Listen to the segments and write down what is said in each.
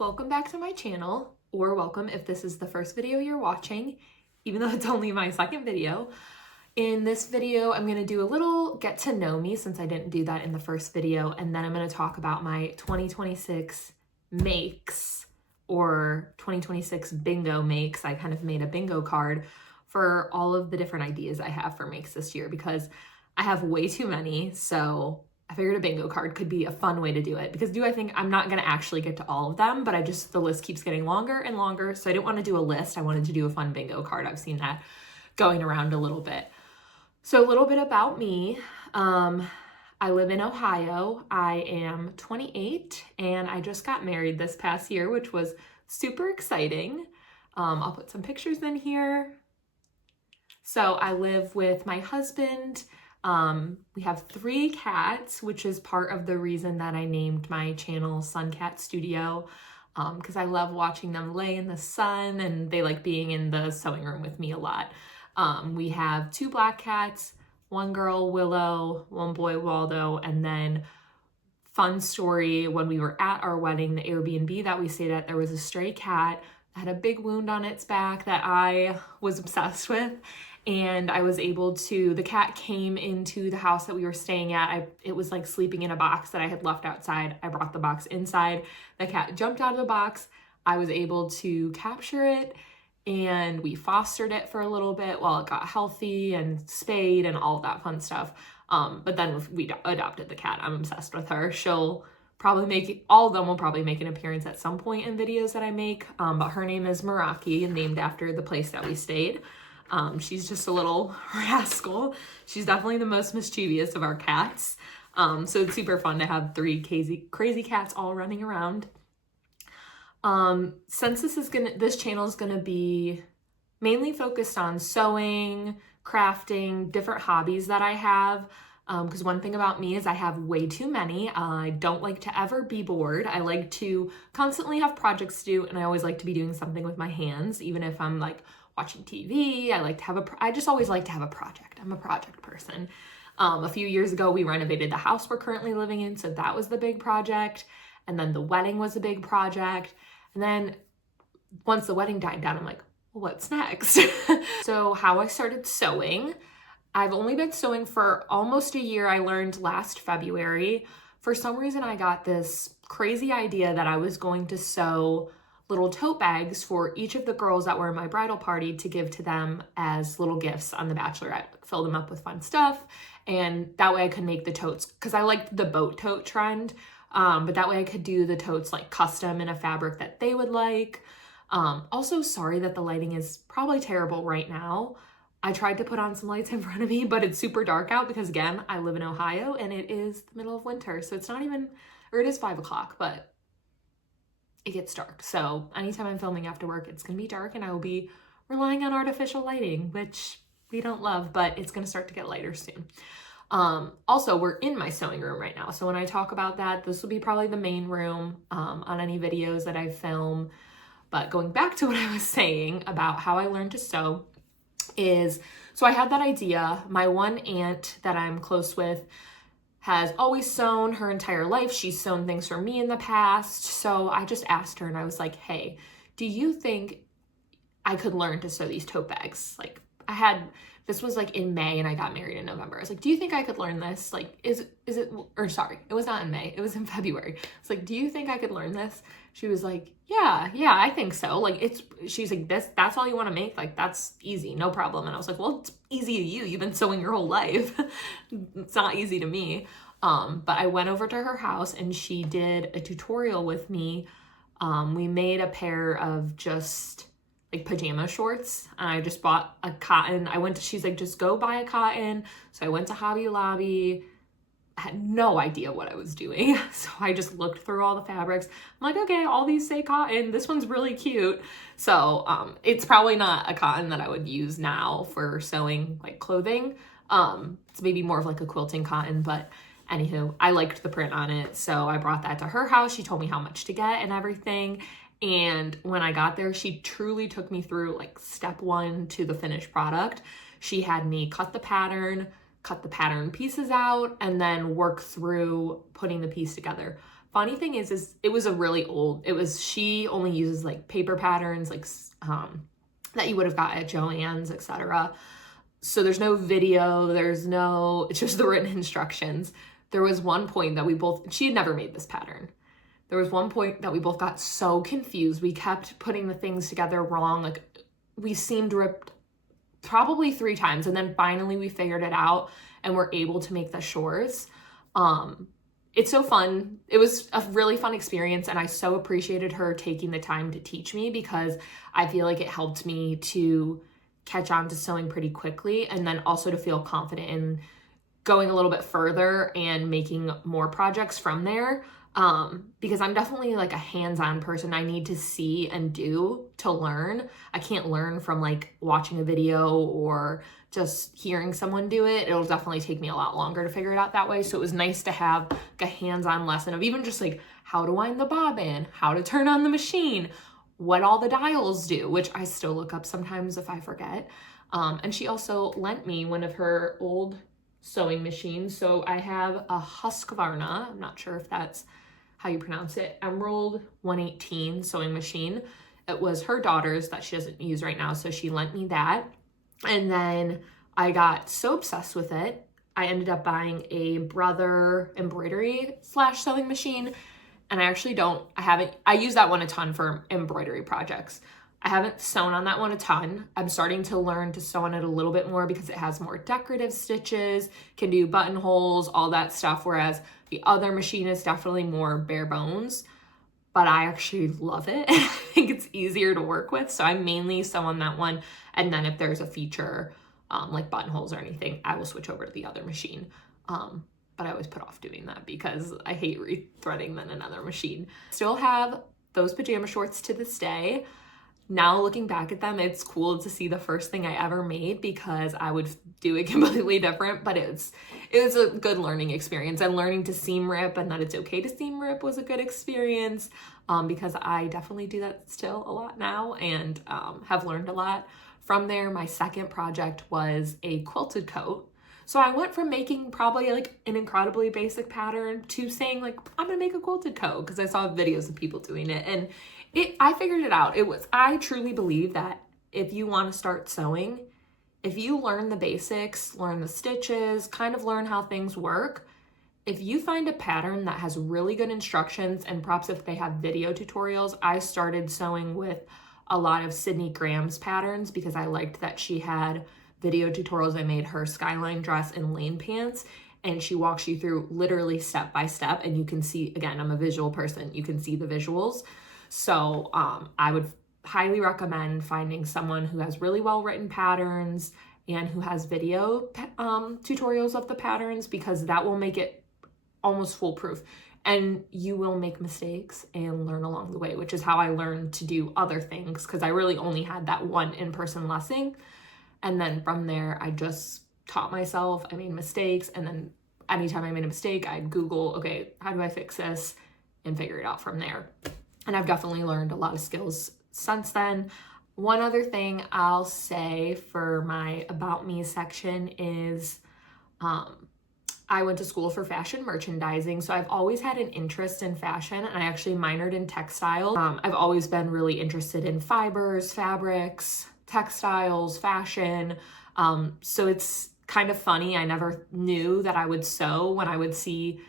Welcome back to my channel, or welcome if this is the first video you're watching, even though it's only my second video. In this video, I'm gonna do a little get to know me since I didn't do that in the first video, and then I'm gonna talk about my 2026 makes or 2026 bingo makes. I kind of made a bingo card for all of the different ideas I have for makes this year because I have way too many, so I figured a bingo card could be a fun way to do it because I think I'm not going to actually get to all of them, but the list keeps getting longer and longer. So I didn't want to do a list. I wanted to do a fun bingo card. I've seen that going around a little bit. So a little bit about me. I live in Ohio. I am 28 and I just got married this past year, which was super exciting. I'll put some pictures in here. So I live with my husband. We have 3 cats, which is part of the reason that I named my channel Sun Cat Studio, because I love watching them lay in the sun and they like being in the sewing room with me a lot. We have 2 black cats, 1 girl, Willow, 1 boy, Waldo, and then fun story, when we were at our wedding, the Airbnb that we stayed at, there was a stray cat that had a big wound on its back that I was obsessed with. And I was able to, the cat came into the house that we were staying at. It was like sleeping in a box that I had left outside. I brought the box inside. The cat jumped out of the box. I was able to capture it and we fostered it for a little bit while it got healthy and spayed and all of that fun stuff. But then we adopted the cat. I'm obsessed with her. She'll probably all of them will probably make an appearance at some point in videos that I make. But her name is Meraki and named after the place that we stayed. She's just a little rascal. She's definitely the most mischievous of our cats. So it's super fun to have 3 crazy cats all running around. Since this channel is gonna be mainly focused on sewing, crafting, different hobbies that I have. Because one thing about me is I have way too many. I don't like to ever be bored. I like to constantly have projects to do, and I always like to be doing something with my hands, even if I'm like watching TV. I just always like to have a project. I'm a project person. A few years ago, we renovated the house we're currently living in, so that was the big project. And then the wedding was a big project. And then once the wedding died down, I'm like, well, what's next? So how I started sewing. I've only been sewing for almost a year. I learned last February. For some reason, I got this crazy idea that I was going to sew little tote bags for each of the girls that were in my bridal party to give to them as little gifts on the Bachelorette. Fill them up with fun stuff, and that way I could make the totes, because I liked the boat tote trend, but that way I could do the totes like custom in a fabric that they would like. Also, sorry that the lighting is probably terrible right now. I tried to put on some lights in front of me, but it's super dark out because, again, I live in Ohio and it is the middle of winter, so it's not even, or it is 5 o'clock, but it gets dark. So anytime I'm filming after work, it's gonna be dark and I will be relying on artificial lighting, which we don't love, but it's gonna start to get lighter soon. Also, we're in my sewing room right now. So when I talk about that, this will be probably the main room on any videos that I film. But going back to what I was saying about how I learned to sew is, so I had that idea. My one aunt that I'm close with has always sewn her entire life. She's sewn things for me in the past. So I just asked her and I was like, hey, do you think I could learn to sew these tote bags? Like this was like in May and I got married in November. I was like, do you think I could learn this? Like, it was not in May, it was in February. It's like, do you think I could learn this? She was like, yeah, I think so. Like she's like, that's all you want to make? Like, that's easy, no problem. And I was like, well, it's easy to you. You've been sewing your whole life. It's not easy to me. But I went over to her house and she did a tutorial with me. We made a pair of just like pajama shorts. And I just bought a cotton. She's like, just go buy a cotton. So I went to Hobby Lobby. I had no idea what I was doing. So I just looked through all the fabrics. I'm like, okay, all these say cotton. This one's really cute. So it's probably not a cotton that I would use now for sewing like clothing. It's maybe more of like a quilting cotton, but anywho, I liked the print on it. So I brought that to her house. She told me how much to get and everything. And when I got there, she truly took me through like step 1 to the finished product. She had me cut the pattern pieces out, and then work through putting the piece together. Funny thing is it was a really old, she only uses like paper patterns, like that you would have got at Joann's, etc. So there's no video, it's just the written instructions. There was one point that she had never made this pattern. There was one point that we both got so confused. We kept putting the things together wrong. Like we seemed ripped probably 3 times. And then finally we figured it out and were able to make the shorts. It's so fun. It was a really fun experience. And I so appreciated her taking the time to teach me, because I feel like it helped me to catch on to sewing pretty quickly, and then also to feel confident in going a little bit further and making more projects from there. Because I'm definitely like a hands-on person. I need to see and do to learn. I can't learn from like watching a video or just hearing someone do it. It'll definitely take me a lot longer to figure it out that way. So it was nice to have like a hands-on lesson of even just like how to wind the bobbin, how to turn on the machine, what all the dials do, which I still look up sometimes if I forget. And she also lent me one of her old sewing machines. So I have a Husqvarna, I'm not sure if that's how you pronounce it, Emerald 118 sewing machine. It was her daughter's that she doesn't use right now, so she lent me that. And then I got so obsessed with it, I ended up buying a Brother embroidery / sewing machine. And I use that one a ton for embroidery projects. I haven't sewn on that one a ton. I'm starting to learn to sew on it a little bit more because it has more decorative stitches, can do buttonholes, all that stuff, whereas the other machine is definitely more bare bones. But I actually love it. I think it's easier to work with, so I mainly sew on that one. And then if there's a feature like buttonholes or anything, I will switch over to the other machine. But I always put off doing that because I hate rethreading then another machine. Still have those pajama shorts to this day. Now looking back at them, it's cool to see the first thing I ever made, because I would do it completely different, but it was a good learning experience. And learning to seam rip and that it's okay to seam rip was a good experience, because I definitely do that still a lot now, and have learned a lot. From there, my second project was a quilted coat. So I went from making probably like an incredibly basic pattern to saying like, I'm gonna make a quilted coat, because I saw videos of people doing it, and I figured it out. I truly believe that if you want to start sewing, if you learn the basics, learn the stitches, kind of learn how things work, if you find a pattern that has really good instructions, and perhaps if they have video tutorials, I started sewing with a lot of Sydney Graham's patterns because I liked that she had video tutorials. I made her skyline dress and lane pants, and she walks you through literally step by step, and you can see, again, I'm a visual person, you can see the visuals. So I would highly recommend finding someone who has really well-written patterns and who has video tutorials of the patterns, because that will make it almost foolproof. And you will make mistakes and learn along the way, which is how I learned to do other things, because I really only had that one in-person lesson. And then from there, I just taught myself. I made mistakes, and then anytime I made a mistake, I'd Google, okay, how do I fix this, and figure it out from there. And I've definitely learned a lot of skills since then. One other thing I'll say for my About Me section is I went to school for fashion merchandising, so I've always had an interest in fashion, and I actually minored in textiles. I've always been really interested in fibers, fabrics, textiles, fashion. So it's kind of funny. I never knew that I would sew. When I would see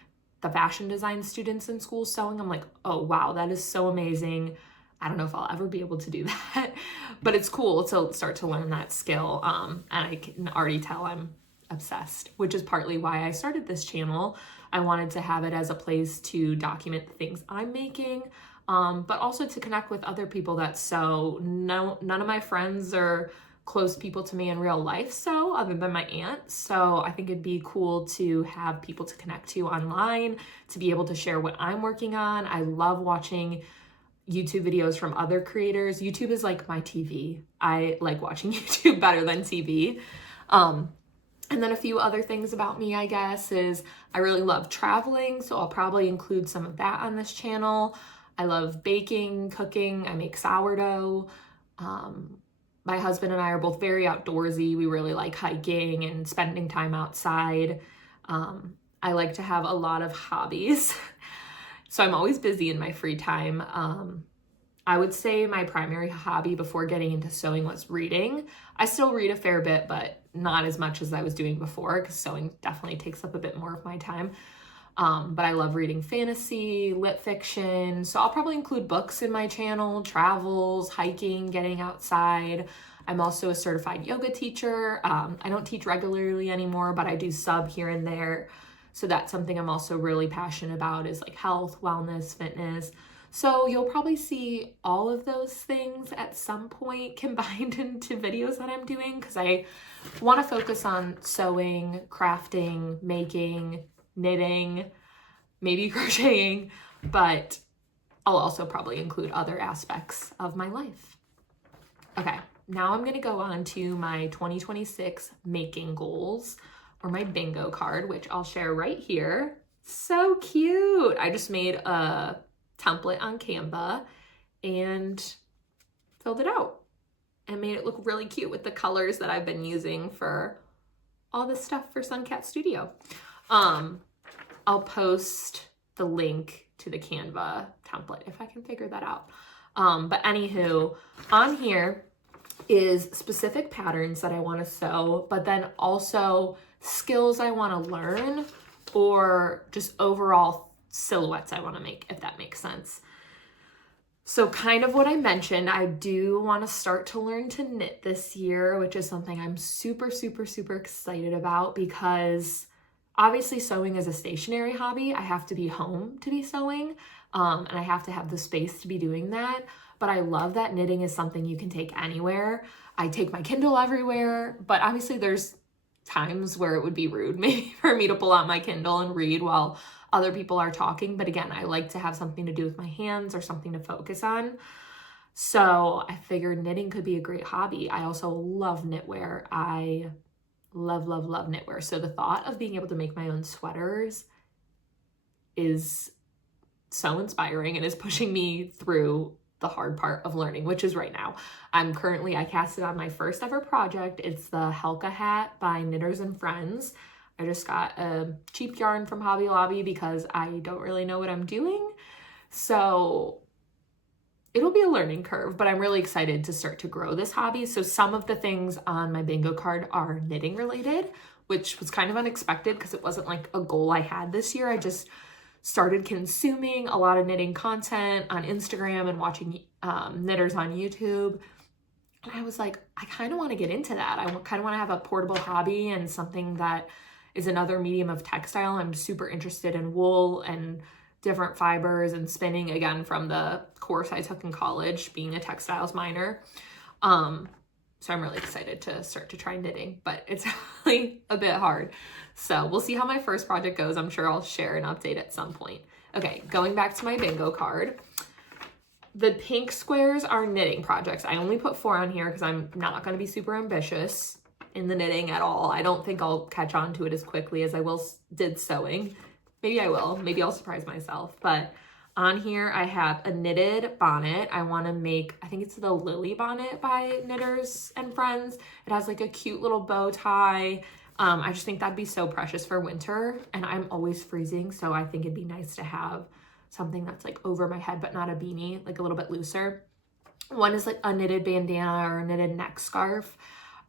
the fashion design students in school sewing, I'm like, oh wow, that is so amazing. I don't know if I'll ever be able to do that, but it's cool to start to learn that skill. And I can already tell I'm obsessed, which is partly why I started this channel. I wanted to have it as a place to document the things I'm making, but also to connect with other people that sew. None of my friends are close people to me in real life sew, other than my aunt. So I think it'd be cool to have people to connect to online, to be able to share what I'm working on. I love watching YouTube videos from other creators. YouTube is like my TV. I like watching YouTube better than TV. And then a few other things about me, I guess, is I really love traveling, so I'll probably include some of that on this channel. I love baking, cooking. I make sourdough. My husband and I are both very outdoorsy. We really like hiking and spending time outside. I like to have a lot of hobbies. So I'm always busy in my free time. I would say my primary hobby before getting into sewing was reading. I still read a fair bit, but not as much as I was doing before because sewing definitely takes up a bit more of my time. But I love reading fantasy, lit fiction. So I'll probably include books in my channel, travels, hiking, getting outside. I'm also a certified yoga teacher. I don't teach regularly anymore, but I do sub here and there. So that's something I'm also really passionate about is like health, wellness, fitness. So you'll probably see all of those things at some point combined into videos that I'm doing because I want to focus on sewing, crafting, making, knitting, maybe crocheting, but I'll also probably include other aspects of my life. Okay, now I'm going to go on to my 2026 making goals or my bingo card, which I'll share right here. So cute. I just made a template on Canva and filled it out and made it look really cute with the colors that I've been using for all this stuff for Suncat Studio. I'll post the link to the Canva template if I can figure that out. But anywho, on here is specific patterns that I want to sew, but then also skills I want to learn or just overall silhouettes I want to make, if that makes sense. So kind of what I mentioned, I do want to start to learn to knit this year, which is something I'm super, super, super excited about because obviously sewing is a stationary hobby. I have to be home to be sewing, and I have to have the space to be doing that. But I love that knitting is something you can take anywhere. I take my Kindle everywhere, but obviously there's times where it would be rude maybe for me to pull out my Kindle and read while other people are talking. But again, I like to have something to do with my hands or something to focus on. So I figured knitting could be a great hobby. I also love knitwear. I love, love, love knitwear. So the thought of being able to make my own sweaters is so inspiring and is pushing me through the hard part of learning, which is right now. I casted on my first ever project. It's the Helka hat by Knitters and Friends. I just got a cheap yarn from Hobby Lobby because I don't really know what I'm doing. So it'll be a learning curve, but I'm really excited to start to grow this hobby. So some of the things on my bingo card are knitting related, which was kind of unexpected because it wasn't like a goal I had this year. I just started consuming a lot of knitting content on Instagram and watching knitters on YouTube. And I was like, I kind of want to get into that. I kind of want to have a portable hobby and something that is another medium of textile. I'm super interested in wool and different fibers and spinning, again, from the course I took in college, being a textiles minor. So I'm really excited to start to try knitting, but it's really a bit hard. So we'll see how my first project goes. I'm sure I'll share an update at some point. Okay, going back to my bingo card. The pink squares are knitting projects. I only put 4 on here because I'm not going to be super ambitious in the knitting at all. I don't think I'll catch on to it as quickly as I did sewing. Maybe I will. Maybe I'll surprise myself. But on here, I have a knitted bonnet. I want to make, I think it's the Lily bonnet by Knitters and Friends. It has like a cute little bow tie. I just think that'd be so precious for winter. And I'm always freezing, so I think it'd be nice to have something that's like over my head, but not a beanie, like a little bit looser. One is like a knitted bandana or a knitted neck scarf.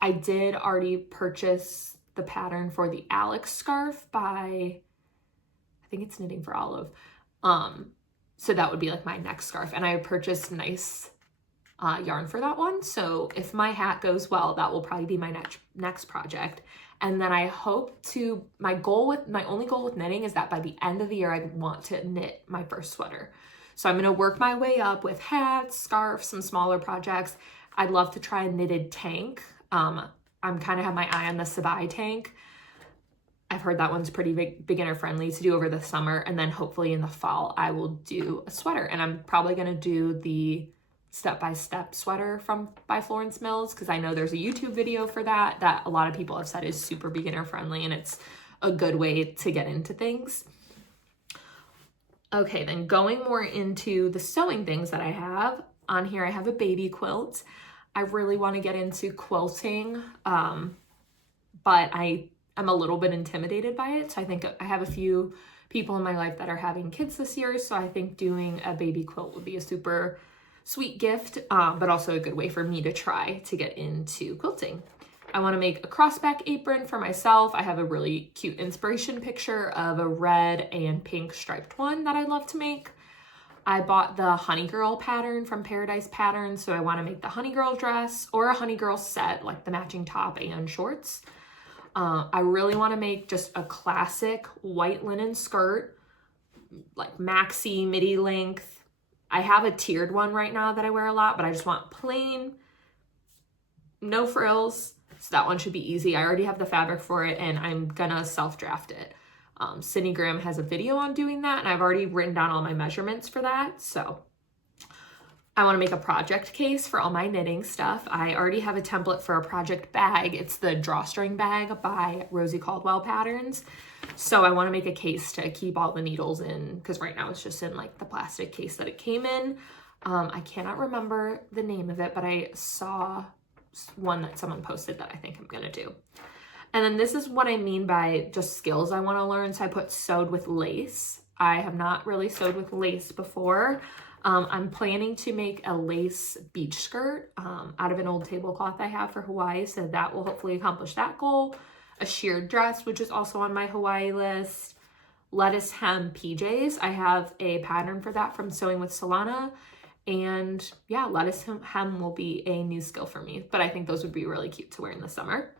I did already purchase the pattern for the Alex scarf by, I think it's Knitting for Olive. So that would be like my neck scarf. And I purchased nice yarn for that one. So if my hat goes well, that will probably be my next project. And then I hope to, my only goal with knitting is that by the end of the year, I want to knit my first sweater. So I'm going to work my way up with hats, scarves, some smaller projects. I'd love to try a knitted tank. I'm kind of have my eye on the Sabai tank. I've heard that one's pretty beginner friendly to do over the summer. And then hopefully in the fall, I will do a sweater. And I'm probably going to do the step-by-step sweater by Florence Mills, because I know there's a YouTube video for that a lot of people have said is super beginner friendly, and it's a good way to get into things. Okay, then going more into the sewing things that I have on here, I have a baby quilt. I really want to get into quilting, but I'm a little bit intimidated by it. So I think I have a few people in my life that are having kids this year, so I think doing a baby quilt would be a super sweet gift, but also a good way for me to try to get into quilting. I want to make a crossback apron for myself. I have a really cute inspiration picture of a red and pink striped one that I love to make. I bought the Honey Girl pattern from Paradise Patterns, so I want to make the Honey Girl dress or a Honey Girl set, like the matching top and shorts. I really want to make just a classic white linen skirt, like maxi midi length. I have a tiered one right now that I wear a lot, but I just want plain, no frills. So that one should be easy. I already have the fabric for it and I'm gonna self-draft it. Sydney Graham has a video on doing that and I've already written down all my measurements for that. So I want to make a project case for all my knitting stuff. I already have a template for a project bag. It's the drawstring bag by Rosie Caldwell Patterns. So I want to make a case to keep all the needles in, because right now it's just in like the plastic case that it came in. I cannot remember the name of it, but I saw one that someone posted that I think I'm going to do. And then this is what I mean by just skills I want to learn. So I put sewed with lace. I have not really sewed with lace before. I'm planning to make a lace beach skirt out of an old tablecloth I have for Hawaii. So that will hopefully accomplish that goal. A sheared dress, which is also on my Hawaii list. Lettuce hem PJs. I have a pattern for that from Sewing with Solana. And yeah, lettuce hem will be a new skill for me. But I think those would be really cute to wear in the summer.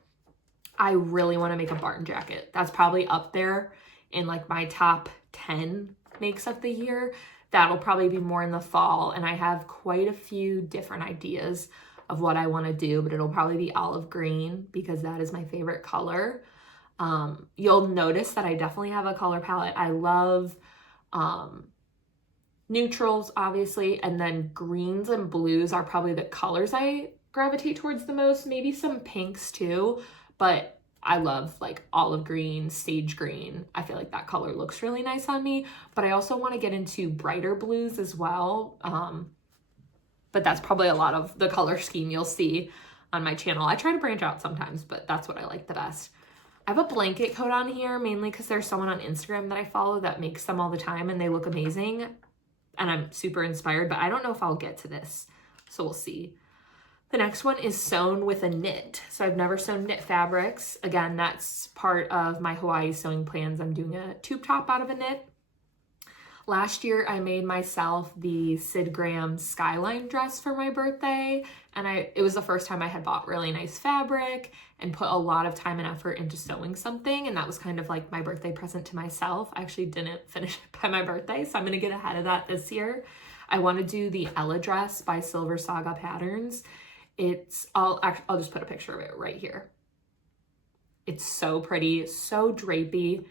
I really want to make a Barton jacket. That's probably up there in like my top 10 makes of the year. That'll probably be more in the fall. And I have quite a few different ideas of what I want to do, but it'll probably be olive green because that is my favorite color. You'll notice that I definitely have a color palette. I love neutrals, obviously, and then greens and blues are probably the colors I gravitate towards the most. Maybe some pinks too. But I love like olive green, sage green. I feel like that color looks really nice on me, but I also want to get into brighter blues as well. But that's probably a lot of the color scheme you'll see on my channel. I try to branch out sometimes, but that's what I like the best. I have a blanket coat on here mainly because there's someone on Instagram that I follow that makes them all the time and they look amazing. And I'm super inspired, but I don't know if I'll get to this. So we'll see. The next one is sewn with a knit. So I've never sewn knit fabrics. Again, that's part of my Hawaii sewing plans. I'm doing a tube top out of a knit. Last year, I made myself the Sid Graham Skyline dress for my birthday. And it was the first time I had bought really nice fabric and put a lot of time and effort into sewing something. And that was kind of like my birthday present to myself. I actually didn't finish it by my birthday, so I'm gonna get ahead of that this year. I wanna do the Ella dress by Silver Saga Patterns. I'll just put a picture of it right here. It's so pretty, so drapey.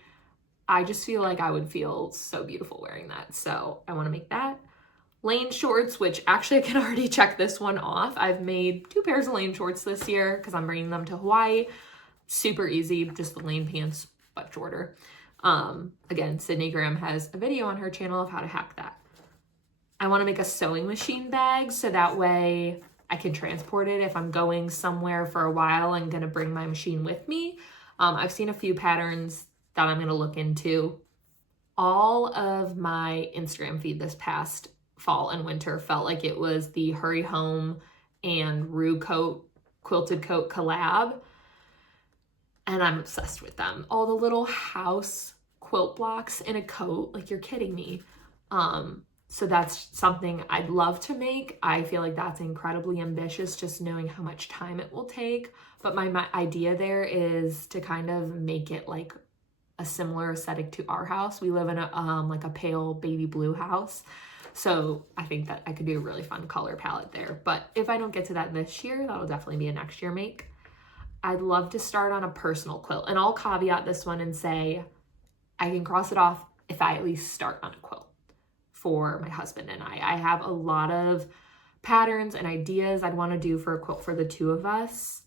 I just feel like I would feel so beautiful wearing that. So I want to make that. Lane shorts, which actually I can already check this one off. I've made 2 pairs of lane shorts this year because I'm bringing them to Hawaii. Super easy, just the lane pants, but shorter. Again, Sydney Graham has a video on her channel of how to hack that. I want to make a sewing machine bag so that way I can transport it if I'm going somewhere for a while and gonna bring my machine with me. I've seen a few patterns that I'm gonna look into. All of my Instagram feed this past fall and winter felt like it was the Hurry Home and Rue Coat Quilted Coat collab. And I'm obsessed with them. All the little house quilt blocks in a coat, like you're kidding me. So that's something I'd love to make. I feel like that's incredibly ambitious, just knowing how much time it will take. But my idea there is to kind of make it like a similar aesthetic to our house. We live in a like a pale baby blue house. So I think that I could do a really fun color palette there. But if I don't get to that this year, that'll definitely be a next year make. I'd love to start on a personal quilt. And I'll caveat this one and say, I can cross it off if I at least start on a quilt for my husband and I. I have a lot of patterns and ideas I'd want to do for a quilt for the 2 of us.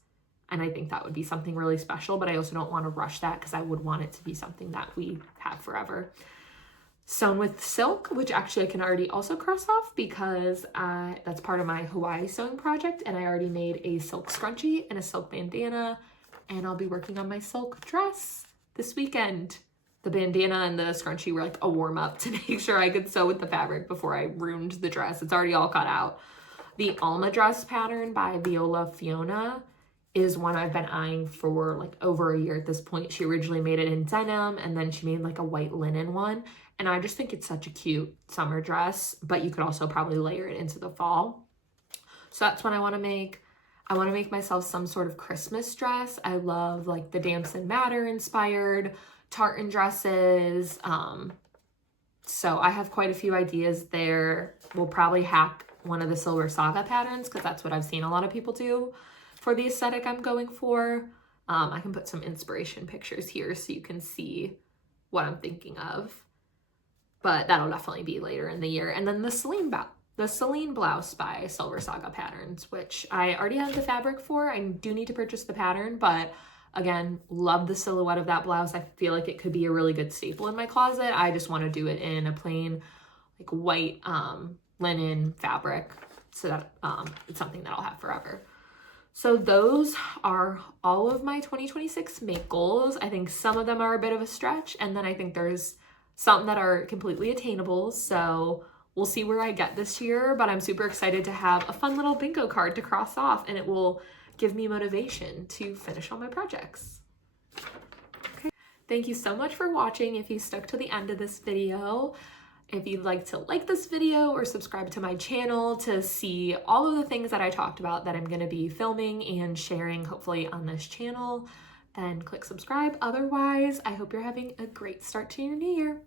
And I think that would be something really special, but I also don't want to rush that because I would want it to be something that we have forever. Sewn with silk, which actually I can already also cross off because that's part of my Hawaii sewing project. And I already made a silk scrunchie and a silk bandana. And I'll be working on my silk dress this weekend. The bandana and the scrunchie were like a warm up to make sure I could sew with the fabric before I ruined the dress. It's already all cut out. The Alma dress pattern by Viola Fiona is one I've been eyeing for like over a year at this point. She originally made it in denim and then she made like a white linen one. And I just think it's such a cute summer dress, but you could also probably layer it into the fall. So that's what I want to make. I want to make myself some sort of Christmas dress. I love like the Damson Matter inspired tartan dresses. So I have quite a few ideas there. We'll probably hack one of the Silver Saga patterns because that's what I've seen a lot of people do for the aesthetic I'm going for. I can put some inspiration pictures here so you can see what I'm thinking of. But that'll definitely be later in the year. And then the Celine blouse by Silver Saga Patterns, which I already have the fabric for. I do need to purchase the pattern, but again, love the silhouette of that blouse. I feel like it could be a really good staple in my closet. I just want to do it in a plain like white linen fabric so that it's something that I'll have forever. So those are all of my 2026 make goals. I think some of them are a bit of a stretch, and then I think there's some that are completely attainable. So we'll see where I get this year, but I'm super excited to have a fun little bingo card to cross off, and it will give me motivation to finish all my projects. Okay. Thank you so much for watching if you stuck to the end of this video. If you'd like to like this video or subscribe to my channel to see all of the things that I talked about that I'm going to be filming and sharing hopefully on this channel, then click subscribe. Otherwise, I hope you're having a great start to your new year.